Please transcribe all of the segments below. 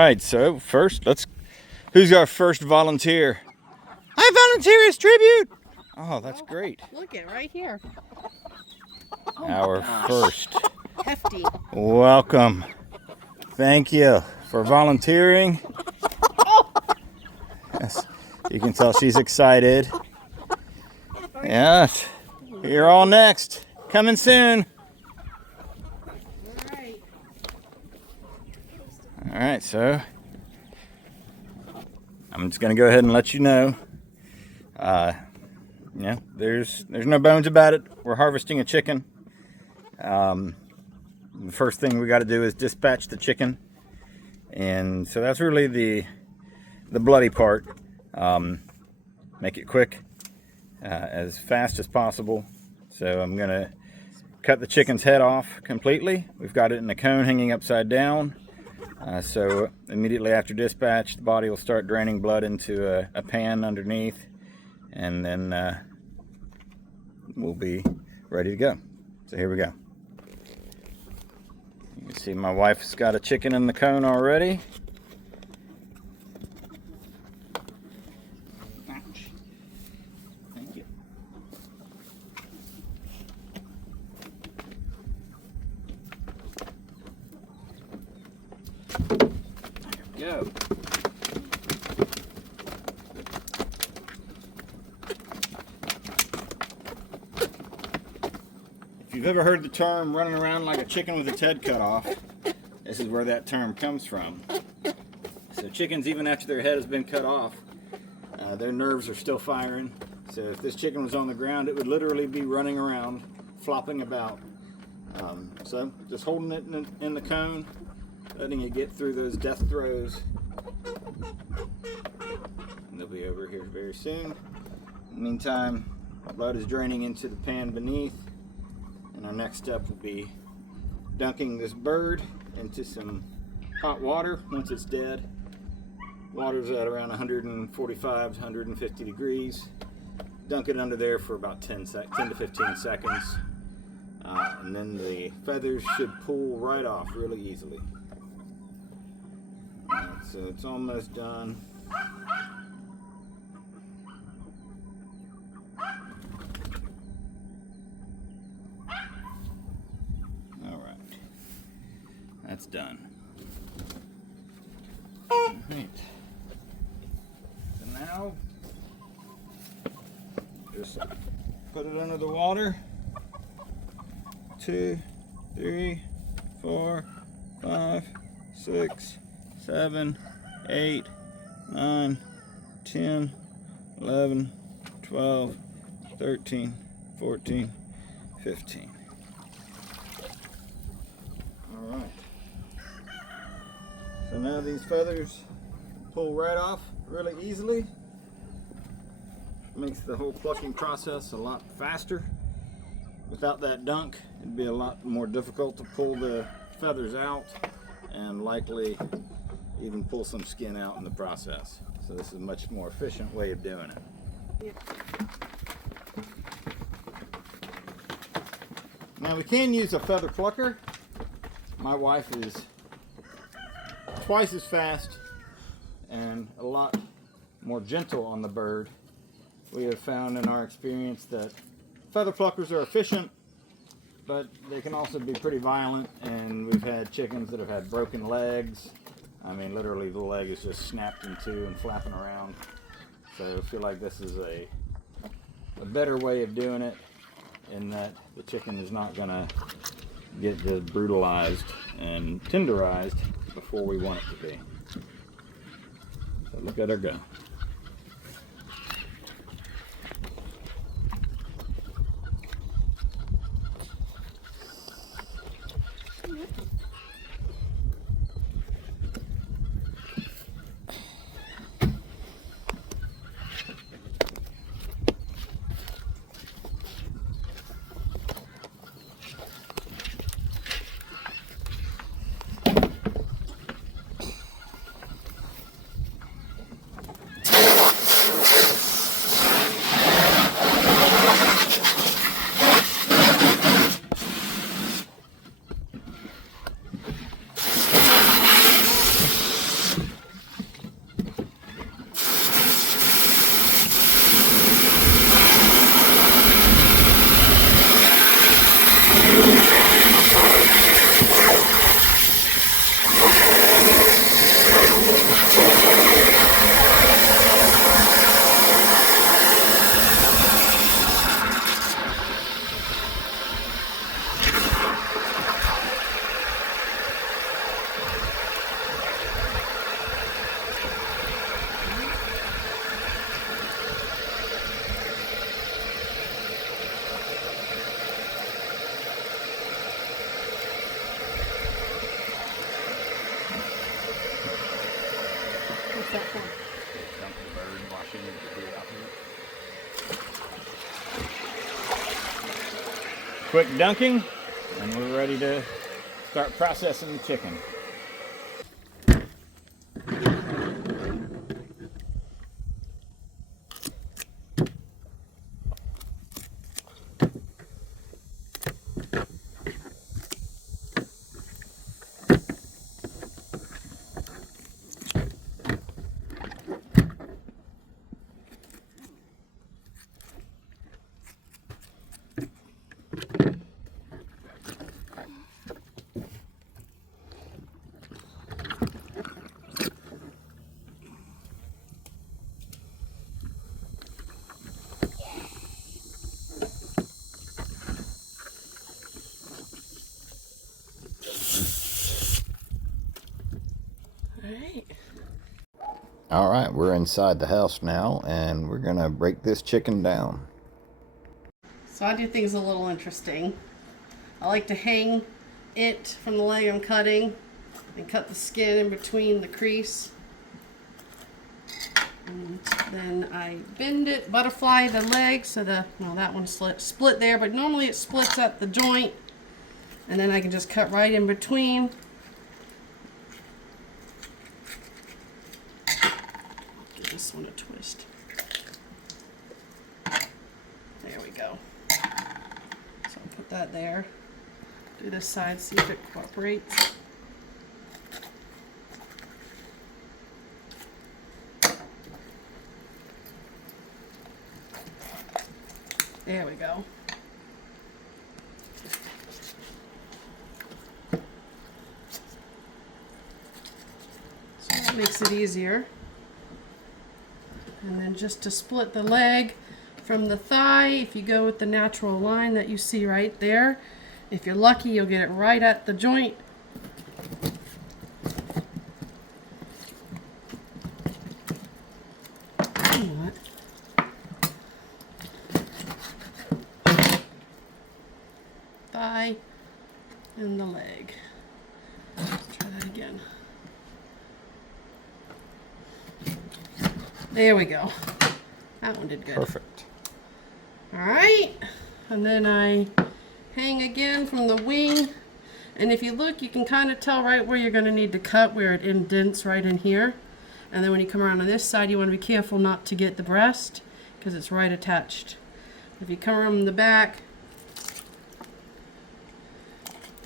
right, so first, who's our first volunteer? I volunteer as tribute. Oh, that's great. Look at right here. Oh our first. Hefty. Welcome. Thank you for volunteering. Yes, you can tell she's excited. Yes, you're all next. Coming soon. All right, so I'm just gonna go ahead and let you know. There's no bones about it. We're harvesting a chicken. The first thing we got to do is dispatch the chicken, and so that's really the bloody part. Make it quick, as fast as possible. So I'm gonna cut the chicken's head off completely. We've got it in a cone hanging upside down. So immediately after dispatch, the body will start draining blood into a pan underneath, and then we'll be ready to go. So here we go. You can see my wife's got a chicken in the cone already. Ouch. Thank you. There we go. If you've ever heard the term running around like a chicken with its head cut off, this is where that term comes from. So chickens, even after their head has been cut off, their nerves are still firing. So if this chicken was on the ground, it would literally be running around, flopping about. So just holding it in the cone, letting it get through those death throes. And they'll be over here very soon. In the meantime, blood is draining into the pan beneath. And our next step will be dunking this bird into some hot water once it's dead. Water's at around 145 to 150 degrees. Dunk it under there for about 10 to 15 seconds. And then the feathers should pull right off really easily. So it's almost done. That's done. Alright. So now, just put it under the water. 2, 3, 4, 5, 6, 7, 8, 9, 10, 11, 12, 13, 14, 15. Alright. So now these feathers pull right off really easily. Makes the whole plucking process a lot faster. Without that dunk, it'd be a lot more difficult to pull the feathers out and likely even pull some skin out in the process. So this is a much more efficient way of doing it. Now we can use a feather plucker. My wife is twice as fast and a lot more gentle on the bird. We have found in our experience that feather pluckers are efficient, but they can also be pretty violent, and we've had chickens that have had broken legs. I mean, literally the leg is just snapped in two and flapping around. So I feel like this is a better way of doing it, in that the chicken is not gonna get just brutalized and tenderized before we want it to be. So look at her go. What's that for? Dump the bird washing and debris out here. Quick dunking, and we're ready to start processing the chicken. All right, we're inside the house now, and we're gonna break this chicken down. So I do things a little interesting. I like to hang it from the leg I'm cutting and cut the skin in between the crease. And then I bend it, butterfly the leg so that one's split there, but normally it splits at the joint. And then I can just cut right in between. Give this one a twist. There we go. So I'll put that there. Do this side, see if it cooperates. There we go. So that makes it easier. And then just to split the leg from the thigh, if you go with the natural line that you see right there, if you're lucky, you'll get it right at the joint. Thigh and the leg. Let's try that again. There we go. That one did good. Perfect. All right, and then I hang again from the wing, and if you look, you can kind of tell right where you're going to need to cut, where it indents right in here. And then when you come around on this side, you want to be careful not to get the breast because it's right attached. If you come around the back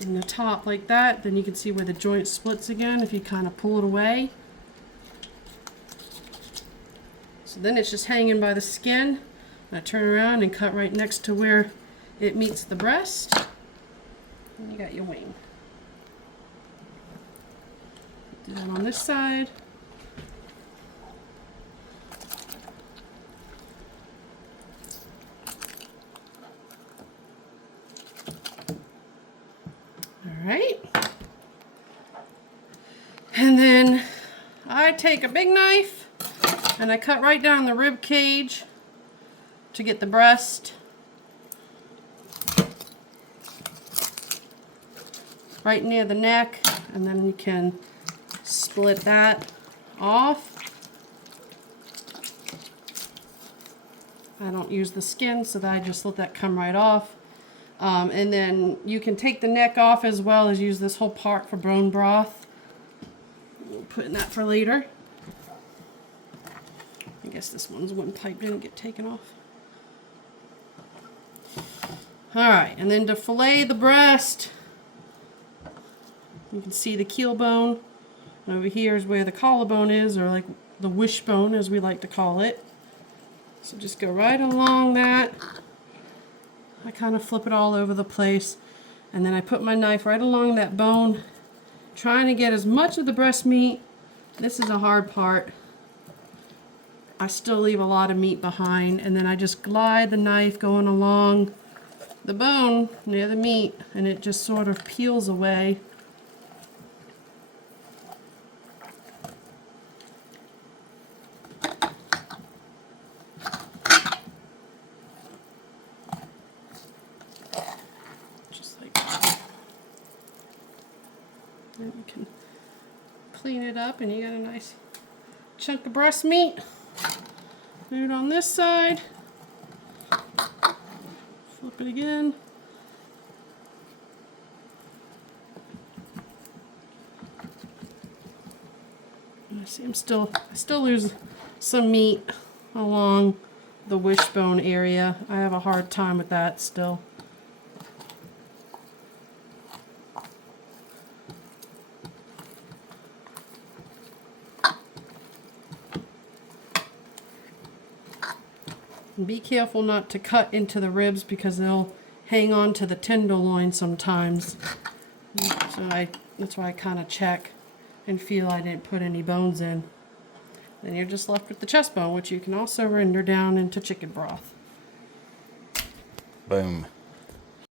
in the top like that, then you can see where the joint splits again if you kind of pull it away. So then it's just hanging by the skin. I turn around and cut right next to where it meets the breast. And you got your wing. Do that on this side. All right. And then I take a big knife and I cut right down the rib cage to get the breast. Right near the neck, and then you can split that off. I don't use the skin, so that I just let that come right off. And then you can take the neck off as well as use this whole part for bone broth. We'll put in that for later. I guess this windpipe didn't get taken off. Alright, and then to fillet the breast, you can see the keel bone. And over here is where the collarbone is, or like the wishbone as we like to call it. So just go right along that. I kind of flip it all over the place. And then I put my knife right along that bone, trying to get as much of the breast meat. This is a hard part. I still leave a lot of meat behind, and then I just glide the knife going along the bone near the meat, and it just sort of peels away. Just like that. Then you can clean it up and you got a nice chunk of breast meat. Do it on this side. Flip it again. I see I still lose some meat along the wishbone area. I have a hard time with that still. And be careful not to cut into the ribs because they'll hang on to the tenderloin sometimes. So that's why I kind of check and feel I didn't put any bones in. Then you're just left with the chest bone, which you can also render down into chicken broth. Boom.